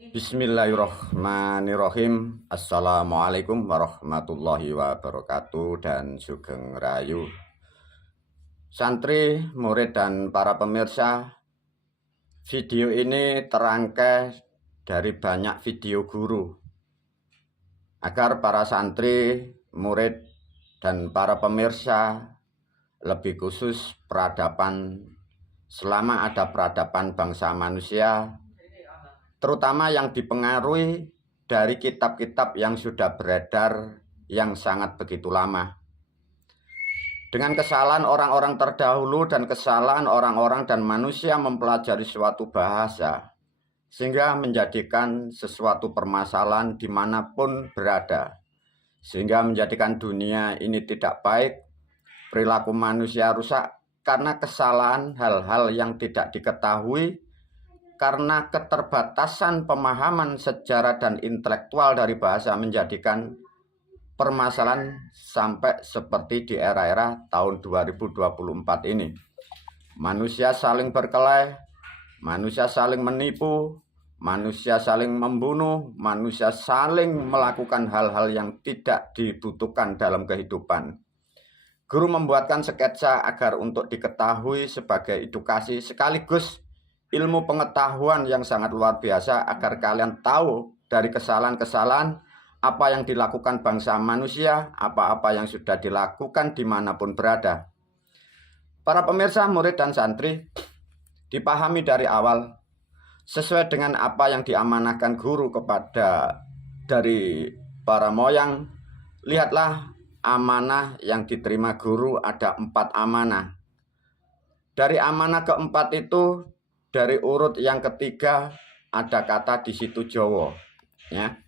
Bismillahirrahmanirrahim. Assalamualaikum warahmatullahi wabarakatuh dan sugeng rayu. Santri, murid dan para pemirsa, video ini terangkai dari banyak video guru agar para santri, murid dan para pemirsa, lebih khusus peradaban, selama ada peradaban bangsa manusia, terutama yang dipengaruhi dari kitab-kitab yang sudah beredar yang sangat begitu lama. Dengan kesalahan orang-orang terdahulu dan kesalahan orang-orang dan manusia mempelajari suatu bahasa, sehingga menjadikan sesuatu permasalahan dimanapun berada, sehingga menjadikan dunia ini tidak baik, perilaku manusia rusak karena kesalahan hal-hal yang tidak diketahui, karena keterbatasan pemahaman sejarah dan intelektual dari bahasa menjadikan permasalahan sampai seperti di era-era tahun 2024 ini. Manusia saling berkelahi, manusia saling menipu, manusia saling membunuh, manusia saling melakukan hal-hal yang tidak dibutuhkan dalam kehidupan. Guru membuatkan sketsa agar untuk diketahui sebagai edukasi sekaligus ilmu pengetahuan yang sangat luar biasa agar kalian tahu dari kesalahan-kesalahan apa yang dilakukan bangsa manusia, apa-apa yang sudah dilakukan dimanapun berada. Para pemirsa, murid dan santri, dipahami dari awal sesuai dengan apa yang diamanahkan guru kepada dari para moyang. Lihatlah amanah yang diterima guru, ada 4 amanah. Dari amanah keempat itu, dari urut yang ketiga ada kata di situ Jawa, ya.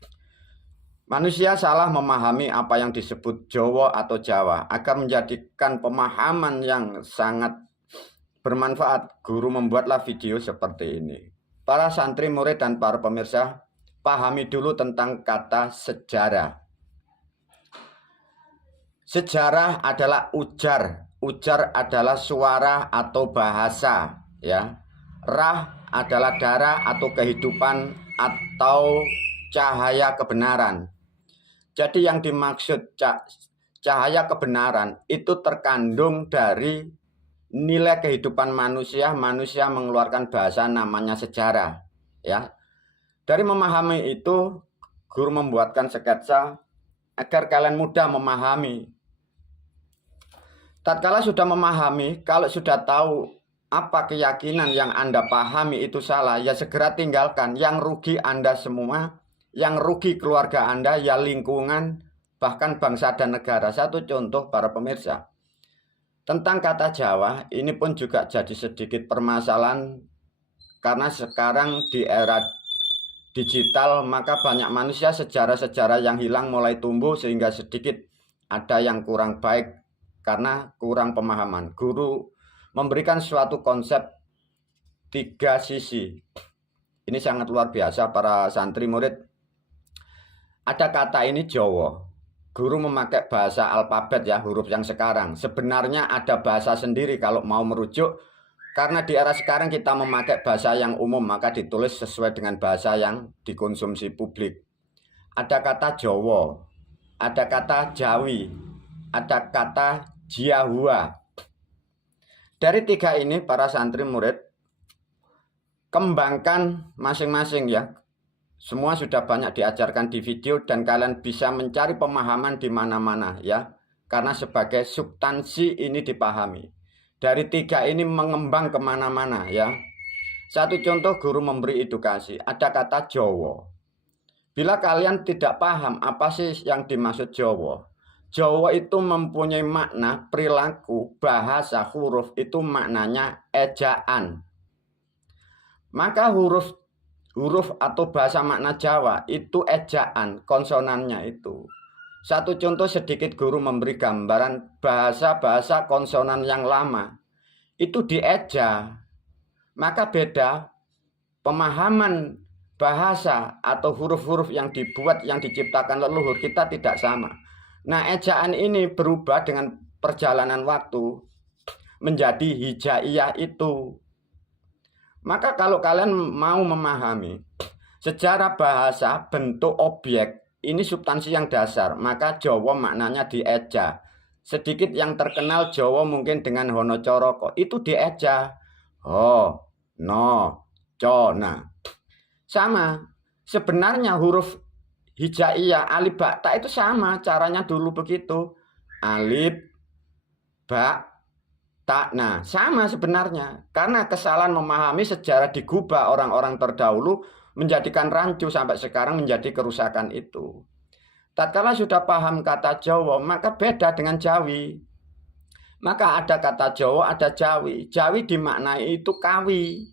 Manusia salah memahami apa yang disebut Jawa atau Jawa. Agar menjadikan pemahaman yang sangat bermanfaat, guru membuatlah video seperti ini. Para santri, murid dan para pemirsa, pahami dulu tentang kata sejarah. Sejarah adalah ujar. Ujar adalah suara atau bahasa, ya. Rah adalah darah atau kehidupan atau cahaya kebenaran. Jadi yang dimaksud cahaya kebenaran itu terkandung dari nilai kehidupan manusia. Manusia mengeluarkan bahasa namanya sejarah, ya. Dari memahami itu, guru membuatkan sketsa agar kalian mudah memahami. Tatkala sudah memahami, kalau sudah tahu apa keyakinan yang Anda pahami itu salah, ya segera tinggalkan. Yang rugi Anda semua, yang rugi keluarga Anda, ya lingkungan, bahkan bangsa dan negara. Satu contoh para pemirsa, tentang kata Jawa, ini pun juga jadi sedikit permasalahan. Karena sekarang di era digital, maka banyak manusia sejarah-sejarah yang hilang mulai tumbuh, sehingga sedikit ada yang kurang baik karena kurang pemahaman. Guru memberikan suatu konsep 3 sisi. Ini sangat luar biasa para santri murid. Ada kata ini Jawa. Guru memakai bahasa alfabet, ya, huruf yang sekarang. Sebenarnya ada bahasa sendiri kalau mau merujuk. Karena di era sekarang kita memakai bahasa yang umum, maka ditulis sesuai dengan bahasa yang dikonsumsi publik. Ada kata Jawa, ada kata Jawi, ada kata Jiahua. Dari 3 ini para santri murid kembangkan masing-masing, ya. Semua sudah banyak diajarkan di video dan kalian bisa mencari pemahaman di mana-mana, ya. Karena sebagai substansi ini dipahami. Dari 3 ini mengembang kemana-mana, ya. Satu contoh guru memberi edukasi, ada kata Jawa. Bila kalian tidak paham apa sih yang dimaksud Jawa, Jawa itu mempunyai makna, perilaku, bahasa, huruf itu maknanya ejaan. Maka huruf atau bahasa makna Jawa itu ejaan, konsonannya itu. Satu contoh sedikit guru memberi gambaran bahasa-bahasa konsonan yang lama. Itu dieja. Maka beda pemahaman bahasa atau huruf-huruf yang dibuat, yang diciptakan leluhur kita tidak sama. Nah, ejaan ini berubah dengan perjalanan waktu menjadi hijaiyah itu. Maka kalau kalian mau memahami Secara bahasa, bentuk objek ini substansi yang dasar, maka Jawa maknanya dieja. Sedikit yang terkenal Jawa mungkin dengan hono coroko, itu dieja. Ho, no, co. Nah, sama. Sebenarnya huruf hijaiyah, alif, ba, ta itu sama caranya dulu begitu. Alif, ba, ta. Nah, sama sebenarnya. Karena kesalahan memahami sejarah digubah orang-orang terdahulu menjadikan rancu sampai sekarang menjadi kerusakan itu. Tatkala sudah paham kata Jawa, maka beda dengan Jawi. Maka ada kata Jawa, ada Jawi. Jawi dimaknai itu kawi.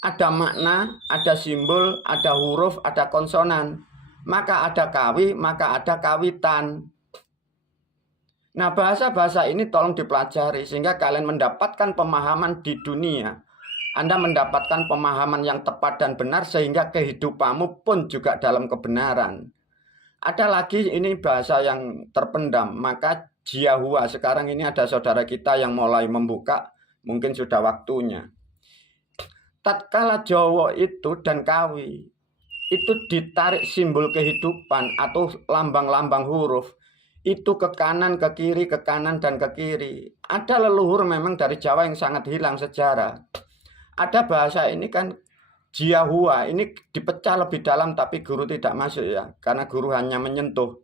Ada makna, ada simbol, ada huruf, ada konsonan. Maka ada kawi, maka ada kawitan. Nah, bahasa-bahasa ini tolong dipelajari sehingga kalian mendapatkan pemahaman di dunia. Anda mendapatkan pemahaman yang tepat dan benar sehingga kehidupanmu pun juga dalam kebenaran. Ada lagi ini bahasa yang terpendam, maka Jiahua. Sekarang ini ada saudara kita yang mulai membuka, mungkin sudah waktunya. Tatkala Jawa itu dan Kawi itu ditarik simbol kehidupan atau lambang-lambang huruf, itu ke kanan, ke kiri, ke kanan, dan ke kiri. Ada leluhur memang dari Jawa yang sangat hilang sejarah. Ada bahasa ini kan Jiahua, ini dipecah lebih dalam tapi guru tidak masuk ya, karena guru hanya menyentuh.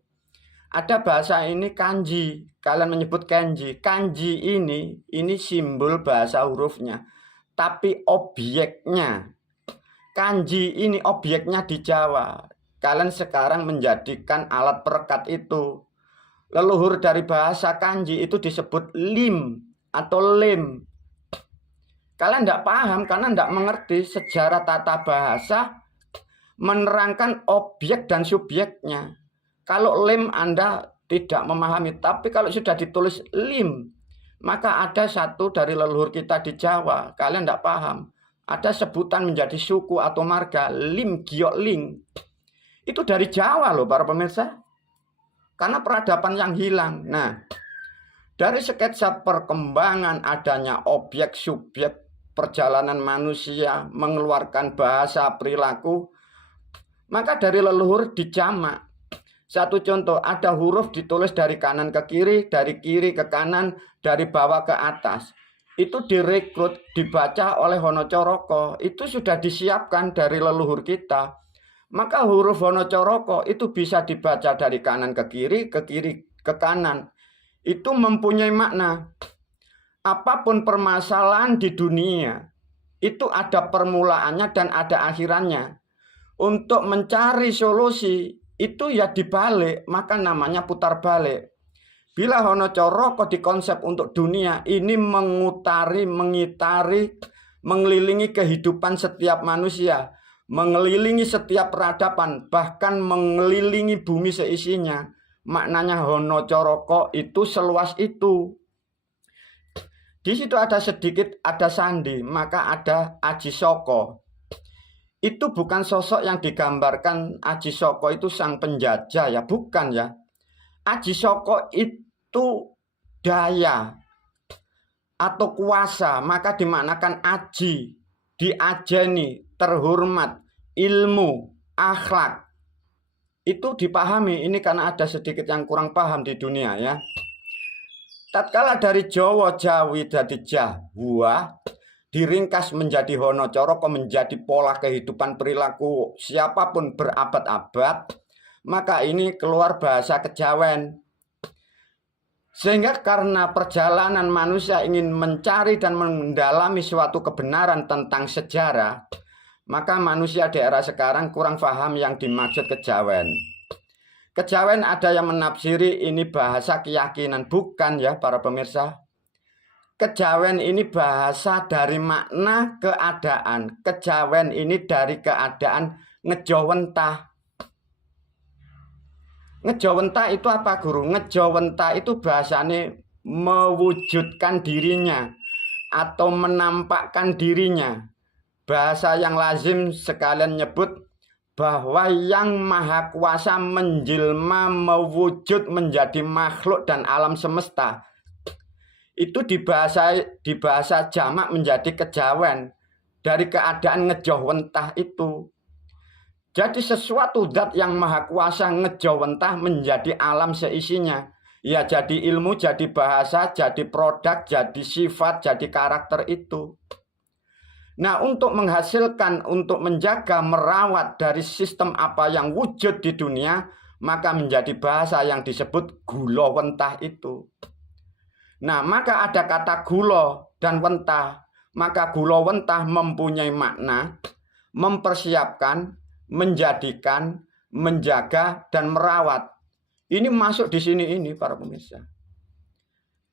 Ada bahasa ini kanji, kalian menyebut kanji. Kanji ini simbol bahasa hurufnya, tapi objeknya. Kanji ini objeknya di Jawa. Kalian sekarang menjadikan alat perekat itu. Leluhur dari bahasa kanji itu disebut lim atau lem. Kalian tidak paham karena tidak mengerti sejarah tata bahasa menerangkan objek dan subjeknya. Kalau lem Anda tidak memahami, tapi kalau sudah ditulis lim, maka ada satu dari leluhur kita di Jawa, kalian tidak paham. Ada sebutan menjadi suku atau marga, lim giok ling. Itu dari Jawa loh para pemirsa. Karena peradaban yang hilang. Nah, dari sketsa perkembangan adanya objek subjek perjalanan manusia mengeluarkan bahasa perilaku, maka dari leluhur dijamak. Satu contoh, ada huruf ditulis dari kanan ke kiri, dari kiri ke kanan, dari bawah ke atas. Itu direkrut, dibaca oleh Hono Coroko. Itu sudah disiapkan dari leluhur kita. Maka huruf Hono Coroko itu bisa dibaca dari kanan ke kiri ke kanan. Itu mempunyai makna. Apapun permasalahan di dunia, itu ada permulaannya dan ada akhirannya. Untuk mencari solusi, itu ya dibalik, maka namanya putar balik. Bila Hono Coroko dikonsep untuk dunia, ini mengitari, mengelilingi kehidupan setiap manusia, mengelilingi setiap peradaban, bahkan mengelilingi bumi seisinya. Maknanya Hono Coroko itu seluas itu. Di situ ada sedikit, ada sandi, maka ada Aji Soko. Itu bukan sosok yang digambarkan Aji Soko itu sang penjajah ya, bukan ya. Aji Soko itu daya atau kuasa, maka dimaknakan aji, diajeni, terhormat, ilmu, akhlak. Itu dipahami, ini karena ada sedikit yang kurang paham di dunia ya. Tatkala dari Jawa, Jawi, dari Jawa diringkas menjadi Hono Coroko, menjadi pola kehidupan perilaku siapapun berabad-abad, maka ini keluar bahasa kejawen. Sehingga karena perjalanan manusia ingin mencari dan mendalami suatu kebenaran tentang sejarah, maka manusia di era sekarang kurang paham yang dimaksud kejawen. Kejawen ada yang menafsiri ini bahasa keyakinan, bukan ya para pemirsa. Kejawen ini bahasa dari makna keadaan. Kejawen ini dari keadaan ngejawentah. Ngejawentah itu apa guru? Ngejawentah itu bahasanya mewujudkan dirinya atau menampakkan dirinya. Bahasa yang lazim sekalian nyebut bahwa yang maha kuasa menjelma mewujud menjadi makhluk dan alam semesta. Itu di bahasa jamak menjadi kejawen dari keadaan ngejawentah itu. Jadi sesuatu zat yang maha kuasa ngejawentah menjadi alam seisinya. Ya jadi ilmu, jadi bahasa, jadi produk, jadi sifat, jadi karakter itu. Nah, untuk menghasilkan, untuk menjaga, merawat dari sistem apa yang wujud di dunia, maka menjadi bahasa yang disebut gulo wentah itu. Nah, maka ada kata gulo dan wentah. Maka gulo wentah mempunyai makna mempersiapkan, menjadikan, menjaga, dan merawat. Ini masuk di sini ini para pemirsa.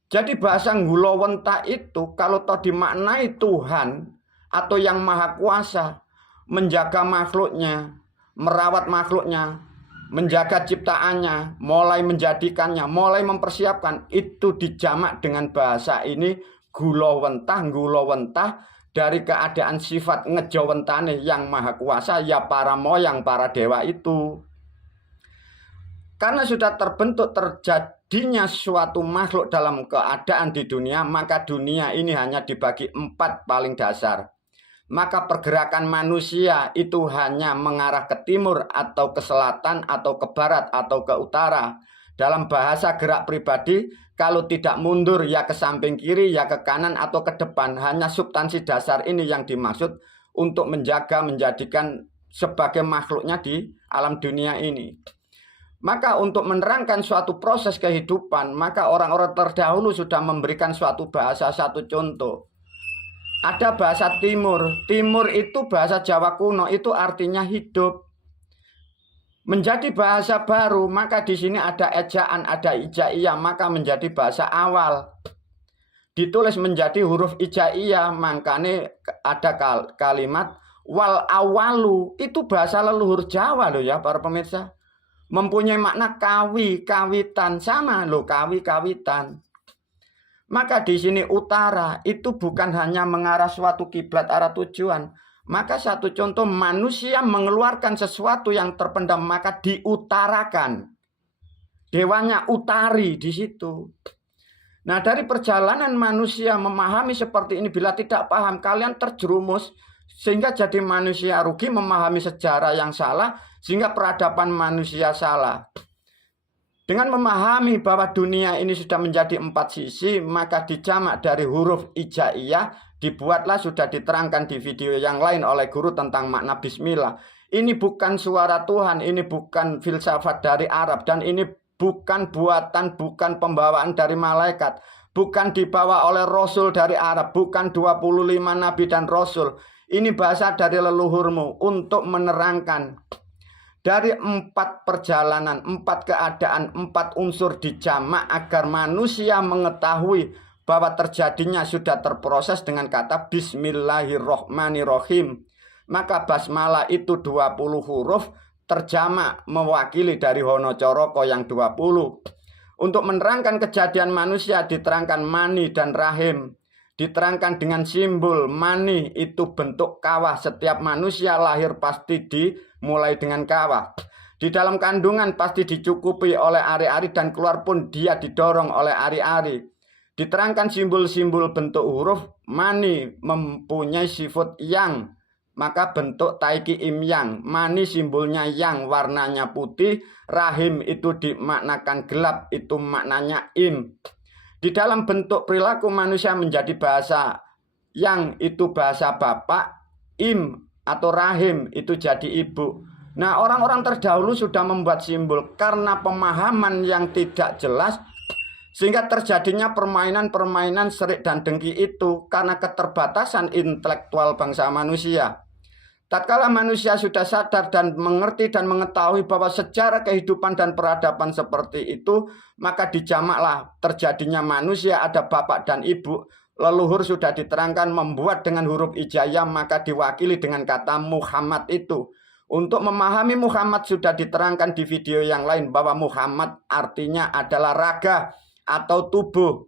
Jadi bahasa ngulowenta itu kalau toh dimaknai Tuhan atau yang maha kuasa menjaga makhluknya, merawat makhluknya, menjaga ciptaannya, mulai menjadikannya, mulai mempersiapkan, itu dijamak dengan bahasa ini gulowentah dari keadaan sifat ngejawentane yang maha kuasa, ya para moyang, para dewa itu. Karena sudah terbentuk terjadinya suatu makhluk dalam keadaan di dunia, maka dunia ini hanya dibagi 4 paling dasar. Maka pergerakan manusia itu hanya mengarah ke timur atau ke selatan atau ke barat atau ke utara. Dalam bahasa gerak pribadi, kalau tidak mundur ya ke samping kiri, ya ke kanan atau ke depan. Hanya substansi dasar ini yang dimaksud untuk menjaga, menjadikan sebagai makhluknya di alam dunia ini. Maka untuk menerangkan suatu proses kehidupan, maka orang-orang terdahulu sudah memberikan suatu bahasa. Satu contoh, ada bahasa timur. Timur itu bahasa Jawa kuno, itu artinya hidup. Menjadi bahasa baru, maka di sini ada ejaan, ada ijaiyah, maka menjadi bahasa awal. Ditulis menjadi huruf ijaiyah, makanya ada kalimat wal awalu, itu bahasa leluhur Jawa loh ya para pemirsa. Mempunyai makna kawi, kawitan, sama loh kawi, kawitan. Maka di sini utara itu bukan hanya mengarah suatu kiblat arah tujuan. Maka satu contoh manusia mengeluarkan sesuatu yang terpendam maka diutarakan. Dewanya utari di situ. Nah, dari perjalanan manusia memahami seperti ini, bila tidak paham kalian terjerumus sehingga jadi manusia rugi, memahami sejarah yang salah sehingga peradaban manusia salah. Dengan memahami bahwa dunia ini sudah menjadi 4 sisi, maka dijamak dari huruf ijaiyah, dibuatlah, sudah diterangkan di video yang lain oleh guru tentang makna bismillah. Ini bukan suara Tuhan, ini bukan filsafat dari Arab, dan ini bukan buatan, bukan pembawaan dari malaikat, bukan dibawa oleh Rasul dari Arab, bukan 25 nabi dan Rasul. Ini bahasa dari leluhurmu untuk menerangkan dari 4 perjalanan, 4 keadaan, 4 unsur dijamak agar manusia mengetahui bahwa terjadinya sudah terproses dengan kata Bismillahirrohmanirrohim. Maka basmalah itu 20 huruf terjamak mewakili dari Hono Coroko yang 20. Untuk menerangkan kejadian manusia diterangkan mani dan rahim. Diterangkan dengan simbol mani itu bentuk kawah. Setiap manusia lahir pasti dimulai dengan kawah. Di dalam kandungan pasti dicukupi oleh ari-ari dan keluar pun dia didorong oleh ari-ari. Diterangkan simbol-simbol bentuk huruf. Mani mempunyai sifat yang, maka bentuk taiki im yang. Mani simbolnya yang, warnanya putih. Rahim itu dimaknakan gelap, itu maknanya im. Di dalam bentuk perilaku manusia menjadi bahasa yang, itu bahasa bapak. Im atau rahim itu jadi ibu. Nah, orang-orang terdahulu sudah membuat simbol karena pemahaman yang tidak jelas, sehingga terjadinya permainan-permainan serik dan dengki itu karena keterbatasan intelektual bangsa manusia. Tatkala manusia sudah sadar dan mengerti dan mengetahui bahwa sejarah kehidupan dan peradaban seperti itu, maka dijamaklah terjadinya manusia ada bapak dan ibu. Leluhur sudah diterangkan membuat dengan huruf ijaiyah, maka diwakili dengan kata Muhammad itu. Untuk memahami Muhammad sudah diterangkan di video yang lain bahwa Muhammad artinya adalah raga atau tubuh.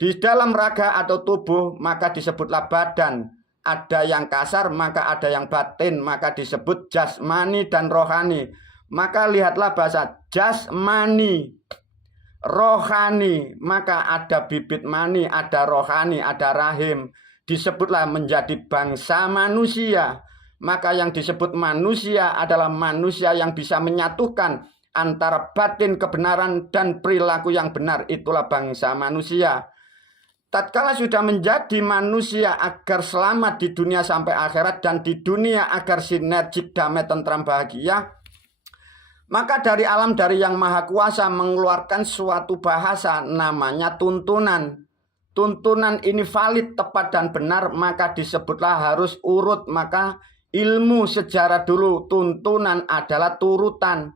Di dalam raga atau tubuh maka disebutlah badan. Ada yang kasar, maka ada yang batin, maka disebut jasmani dan rohani. Maka lihatlah bahasa jasmani, rohani, maka ada bibit mani, ada rohani, ada rahim. Disebutlah menjadi bangsa manusia. Maka yang disebut manusia adalah manusia yang bisa menyatukan antara batin kebenaran dan perilaku yang benar. Itulah bangsa manusia. Tatkala sudah menjadi manusia agar selamat di dunia sampai akhirat dan di dunia agar sinergik, damai, tentram, bahagia, maka dari alam dari Yang Maha Kuasa mengeluarkan suatu bahasa namanya tuntunan. Tuntunan ini valid, tepat, dan benar, maka disebutlah harus urut. Maka ilmu sejarah dulu, tuntunan adalah turutan.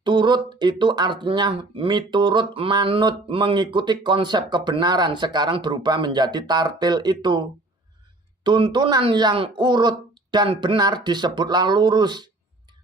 Turut itu artinya miturut, manut, mengikuti konsep kebenaran. Sekarang berubah menjadi tartil itu. Tuntunan yang urut dan benar disebutlah lurus.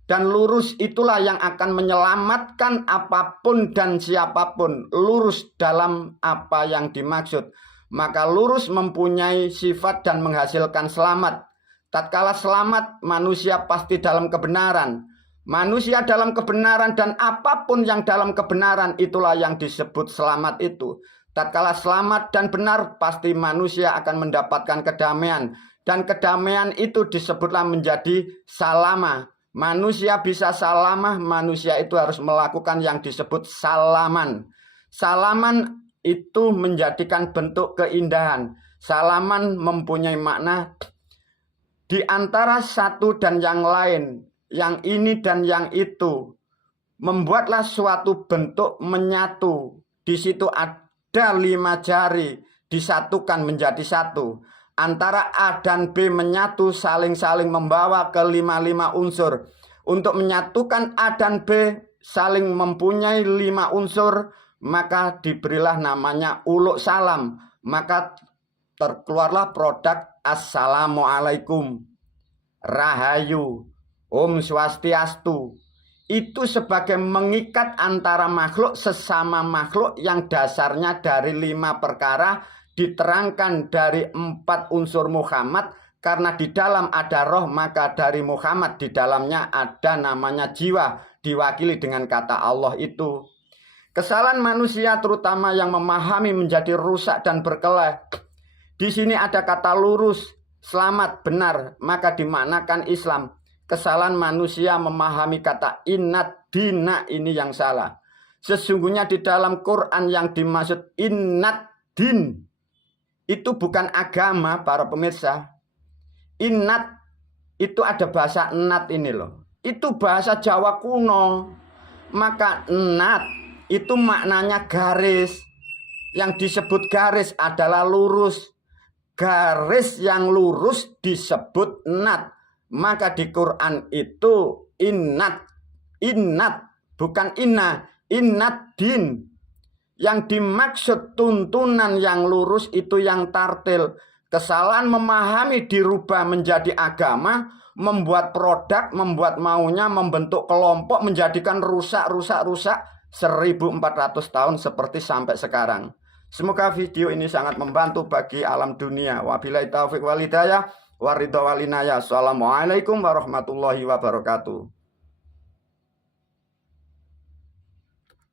Dan lurus itulah yang akan menyelamatkan apapun dan siapapun. Lurus dalam apa yang dimaksud. Maka lurus mempunyai sifat dan menghasilkan selamat. Tatkala selamat, manusia pasti dalam kebenaran. Manusia dalam kebenaran dan apapun yang dalam kebenaran itulah yang disebut selamat itu. Tatkala selamat dan benar, pasti manusia akan mendapatkan kedamaian. Dan kedamaian itu disebutlah menjadi salama. Manusia bisa salamah, manusia itu harus melakukan yang disebut salaman. Salaman itu menjadikan bentuk keindahan. Salaman mempunyai makna di antara satu dan yang lain. Yang ini dan yang itu, membuatlah suatu bentuk menyatu. Di situ ada 5 jari disatukan menjadi satu. Antara A dan B menyatu, saling-saling membawa ke 5 unsur. Untuk menyatukan A dan B saling mempunyai 5 unsur, maka diberilah namanya uluk salam. Maka terkeluarlah produk Assalamualaikum, Rahayu, Om Swastiastu. Itu sebagai mengikat antara makhluk sesama makhluk yang dasarnya dari 5 perkara, diterangkan dari 4 unsur Muhammad. Karena di dalam ada roh, maka dari Muhammad di dalamnya ada namanya jiwa, diwakili dengan kata Allah itu. Kesalahan manusia terutama yang memahami menjadi rusak dan berkelahi. Di sini ada kata lurus, selamat, benar, maka dimaknakan Islam. Kesalahan manusia memahami kata innad dina, ini yang salah. Sesungguhnya di dalam Quran yang dimaksud innad din itu bukan agama, para pemirsa. Innad itu ada bahasa nat ini loh. Itu bahasa Jawa kuno. Maka nat itu maknanya garis. Yang disebut garis adalah lurus. Garis yang lurus disebut nat. Maka di Quran itu innat bukan innad din. Yang dimaksud tuntunan yang lurus itu yang tartil. Kesalahan memahami dirubah menjadi agama, membuat produk, membuat maunya, membentuk kelompok, menjadikan rusak 1400 tahun seperti sampai sekarang. Semoga video ini sangat membantu bagi alam dunia. Wabillahi taufiq wal hidayah. Waridho walinaya. Assalamualaikum warahmatullahi wabarakatuh.